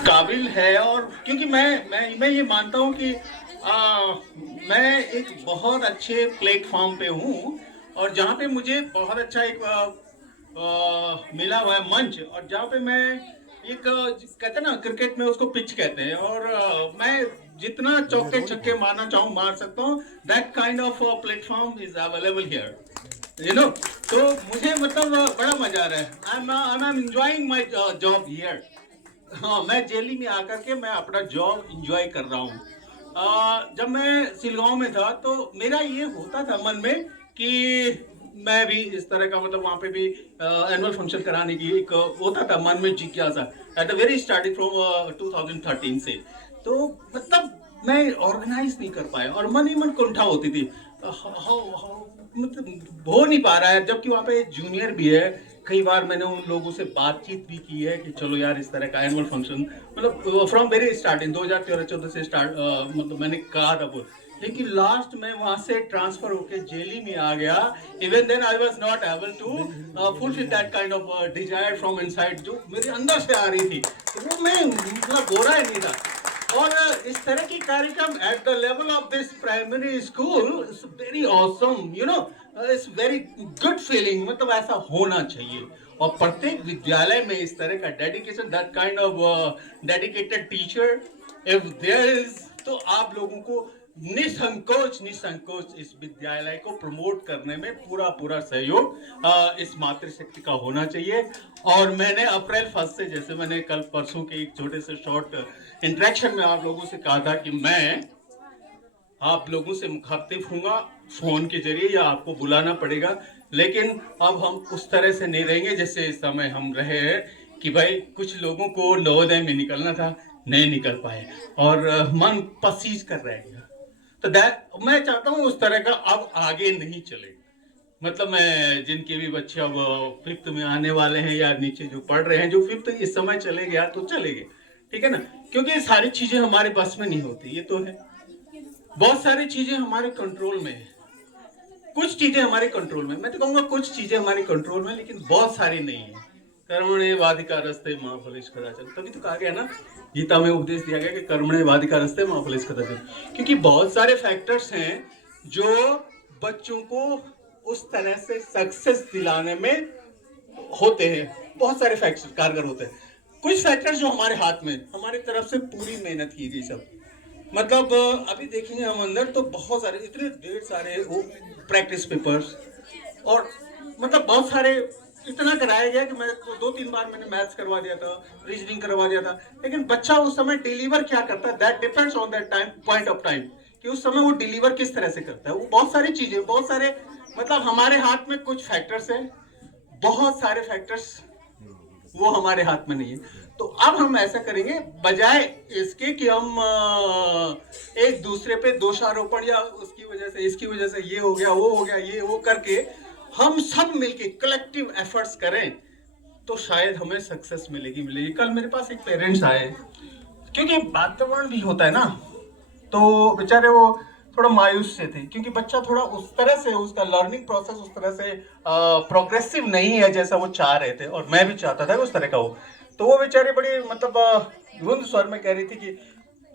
काबिल है। और क्योंकि मैं ये मानता हूँ कि मैं एक बहुत अच्छे प्लेटफॉर्म पे हूँ, और जहाँ पे मुझे बहुत अच्छा एक मिला हुआ है मंच, और जहाँ पे मैं एक कहते हैं ना, क्रिकेट में उसको पिच कहते हैं, और मैं जितना चौके छक्के मारना चाहूँ मार सकता हूँ। That kind of platform is available here, you know. तो मुझे मतलब बड़ा मजा आ रहा है। I am enjoying my job here. हाँ, मैं दिल्ली में आकर के मैं अपना जॉब इंजॉय कर रहा हूँ। जब मैं सिलगांव में था तो मेरा ये होता था मन में कि मैं भी इस तरह का, मतलब वहाँ पे भी एनुअल फंक्शन कराने की एक होता था मन में जिज्ञासा, at the very starting from 2013 से। तो मतलब मैं ऑर्गेनाइज नहीं कर पाया, और मन ही मन कुंठा होती थी। मतलब हो नहीं पा रहा है, जबकि वहाँ पे जूनियर भी है। कई बार मैंने उन लोगों से बातचीत भी की है कि चलो यार इस तरह का एनुअल फंक्शन, मतलब फ्रॉम वेरी स्टार्टिंग 2013-14 से स्टार्ट, मतलब मैंने कहा था वो। लेकिन लास्ट में वहां से ट्रांसफर होके जेली में आ गया। Even then I was not able to fulfil that kind of desire from inside, जो मेरे अंदर से आ रही थी। तो वो मैं मतलब हो रहा ही नहीं था। और इस तरह की कार्यक्रम at the level of this primary school is very awesome, you know. It's very good feeling, मतलब ऐसा होना चाहिए। और प्रत्येक विद्यालय में इस तरह का dedication, that kind of dedicated teacher if there is, तो आप लोगों को निसंकोच निसंकोच इस विद्यालय को प्रमोट करने में पूरा पूरा सहयोग इस मातृशक्ति का होना चाहिए। और मैंने अप्रैल 1 से, जैसे मैंने कल परसों के एक छोटे से शॉर्ट इंटरेक्शन में आप लोगों से कहा था कि मैं आप लोगों से मुखातिब हूँगा फोन के जरिए, या आपको बुलाना पड़ेगा। लेकिन अब हम उस तरह से नहीं रहेंगे जैसे इस समय हम रहे हैं, कि भाई कुछ लोगों को नवोदय में निकलना था, नहीं निकल पाए, और मन पसीज कर रह गया। तो मैं चाहता हूँ उस तरह का अब आगे नहीं चले। मतलब मैं जिनके भी बच्चे अब 5th में आने वाले हैं, या नीचे जो पढ़ रहे हैं, जो 5th इस समय चले गया तो चले गए, ठीक है ना। क्योंकि सारी चीजें हमारे पास में नहीं होती, ये तो है। बहुत सारी चीजें हमारे कंट्रोल में है, कुछ चीजें हमारे कंट्रोल में, मैं तो कहूंगा कुछ चीजें हमारे कंट्रोल में, लेकिन बहुत सारी नहीं है। कर्मणे वाधिकारस्ते माँ फलेश कदाचन, तभी तो कहा गया ना, गीता में उपदेश दिया गया कि कर्मणे वाधिकारस्ते माँ फलेश कदाचन। क्योंकि बहुत सारे फैक्टर्स हैं जो बच्चों को उस तरह से सक्सेस दिलाने में होते हैं। बहुत सारे फैक्टर्स कारगर होते हैं। कुछ फैक्टर्स जो हमारे हाथ में, हमारी तरफ से पूरी मेहनत की गई सब। मतलब अभी देखेंगे हम अंदर तो बहुत सारे, इतने ढेर सारे वो प्रैक्टिस पेपर्स, और मतलब बहुत सारे, इतना कराया गया कि मैं तो 2-3 बार मैंने मैथ्स करवा दिया था, रीजनिंग करवा दिया था। लेकिन बच्चा उस समय डिलीवर क्या करता है, that depends on that time, point of time, कि उस समय वो डिलीवर किस तरह से करता है। वो बहुत सारी चीजें, बहुत सारे, मतलब हमारे हाथ में कुछ फैक्टर्स हैं, बहुत सारे फैक्टर्स वो हमारे हाथ में नहीं है। तो अब हम ऐसा करेंगे, बजाय इसके कि हम एक दूसरे पे दोषारोपण, या उसकी वजह से, इसकी वजह से ये हो गया, वो हो गया, ये वो करके हम सब मिलके कलेक्टिव एफर्ट्स करें, तो शायद हमें सक्सेस मिलेगी मिलेगी। कल मेरे पास एक पेरेंट्स आए, क्योंकि वातावरण भी होता है ना, तो बेचारे वो थोड़ा मायूस से थे, क्योंकि बच्चा थोड़ा उस तरह से, उसका लर्निंग प्रोसेस उस तरह से प्रोग्रेसिव नहीं है जैसा वो चाह रहे थे, और मैं भी चाहता था उस तरह का हो। तो वो बेचारी बड़ी, मतलब रुंध स्वर में कह रही थी कि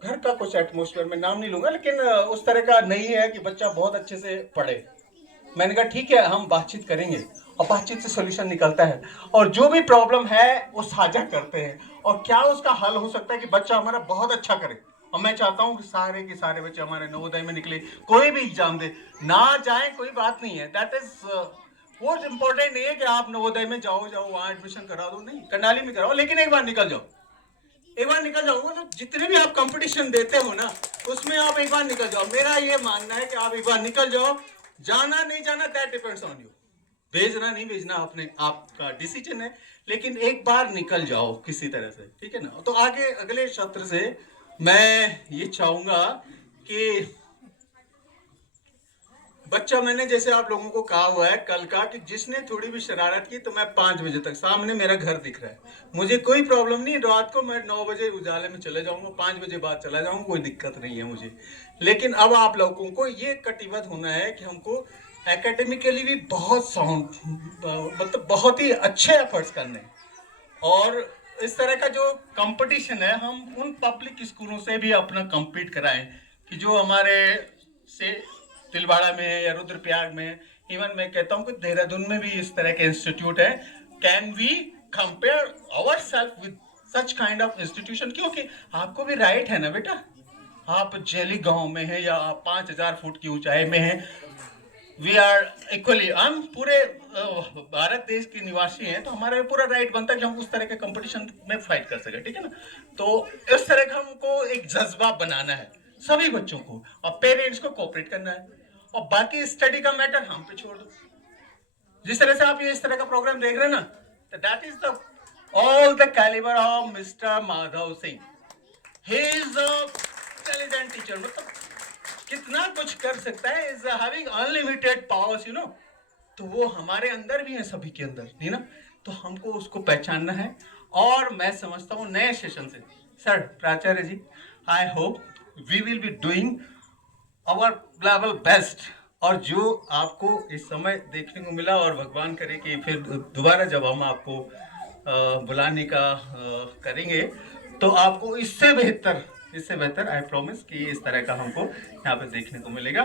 घर का कुछ एटमोस्फेयर, में नाम नहीं लूंगा, लेकिन उस तरह का नहीं है कि बच्चा बहुत अच्छे से पढ़े। मैंने कहा ठीक है, हम बातचीत करेंगे, और बातचीत से सोल्यूशन निकलता है, और जो भी प्रॉब्लम है वो साझा करते हैं, और क्या उसका हल हो सकता है कि बच्चा हमारा बहुत अच्छा करे। और मैं चाहता हूं कि सारे के सारे बच्चे हमारे नवोदय में निकले, कोई भी एग्जाम दे, ना जाए कोई बात नहीं है, दैट इज वो इम्पोर्टेंट नहीं है कि आप नवोदय में जाओ जाओ वहां एडमिशन करा दो, नहीं, करनाली में कराओ, लेकिन एक बार निकल जाओ, एक बार निकल जाओ। तो जितने भी आप कंपटीशन देते हो ना, उसमें आप एक बार निकल जाओ। मेरा ये मानना है कि आप एक बार निकल जाओ, जाना नहीं जाना दैट डिपेंड्स ऑन यू, भेजना नहीं भेजना अपने आपका डिसीजन है, लेकिन एक बार निकल जाओ किसी तरह से, ठीक है ना। तो आगे अगले सत्र से मैं ये चाहूंगा कि बच्चा, मैंने जैसे आप लोगों को कहा हुआ है कल का, कि जिसने थोड़ी भी शरारत की तो मैं 5 बजे तक, सामने मेरा घर दिख रहा है, मुझे कोई प्रॉब्लम नहीं, रात को मैं 9 बजे उजाले में चले जाऊंगा, 5 बजे बाद चला जाऊंगा, कोई दिक्कत नहीं है मुझे। लेकिन अब आप लोगों को ये कटिबद्ध होना है कि हमको एकेडमिकली भी बहुत साउंड, मतलब बहुत ही अच्छे एफर्ट्स करने हैं, और इस तरह का जो कंपटीशन है हम उन पब्लिक स्कूलों से भी अपना compete कराएं कि जो हमारे से तिलवाड़ा में है या रुद्रप्रयाग में, इवन मैं कहता हूँ कि देहरादून में भी इस तरह के इंस्टीट्यूट है। Can we compare our self with such kind of institution? क्योंकि आपको भी राइट है ना बेटा, आप जेली गांव में है या आप 5,000 फुट की ऊंचाई में है, वी आर इक्वली, हम पूरे भारत देश के निवासी हैं, तो हमारा भी पूरा राइट बनता है कि हम उस तरह के कंपटीशन में फाइट कर सके, ठीक है ना। तो इस तरह का हमको एक जज्बा बनाना है सभी बच्चों को, और पेरेंट्स को कोऑपरेट करना है, और बाकी स्टडी का मैटर हम पे छोड़ दो। जिस तरह से आप ये इस तरह का प्रोग्राम देख रहे हैं ना, तो that is the all the calibre of mister Madhav Singh. He is a intelligent teacher, मतलब कितना कुछ कर सकता है, is having unlimited powers, you know. तो वो हमारे अंदर भी है, सभी के अंदर, नहीं ना। तो हमको उसको पहचानना है। और मैं समझता हूँ नए सेशन से, सर प्राचार्य ji, I hope we will be doing our level best. और जो आपको इस समय देखने को मिला, और भगवान करे कि फिर दोबारा जब हम आपको बुलाने का करेंगे, तो आपको इससे बेहतर, आई प्रॉमिस कि इस तरह का हमको यहाँ पे देखने को मिलेगा।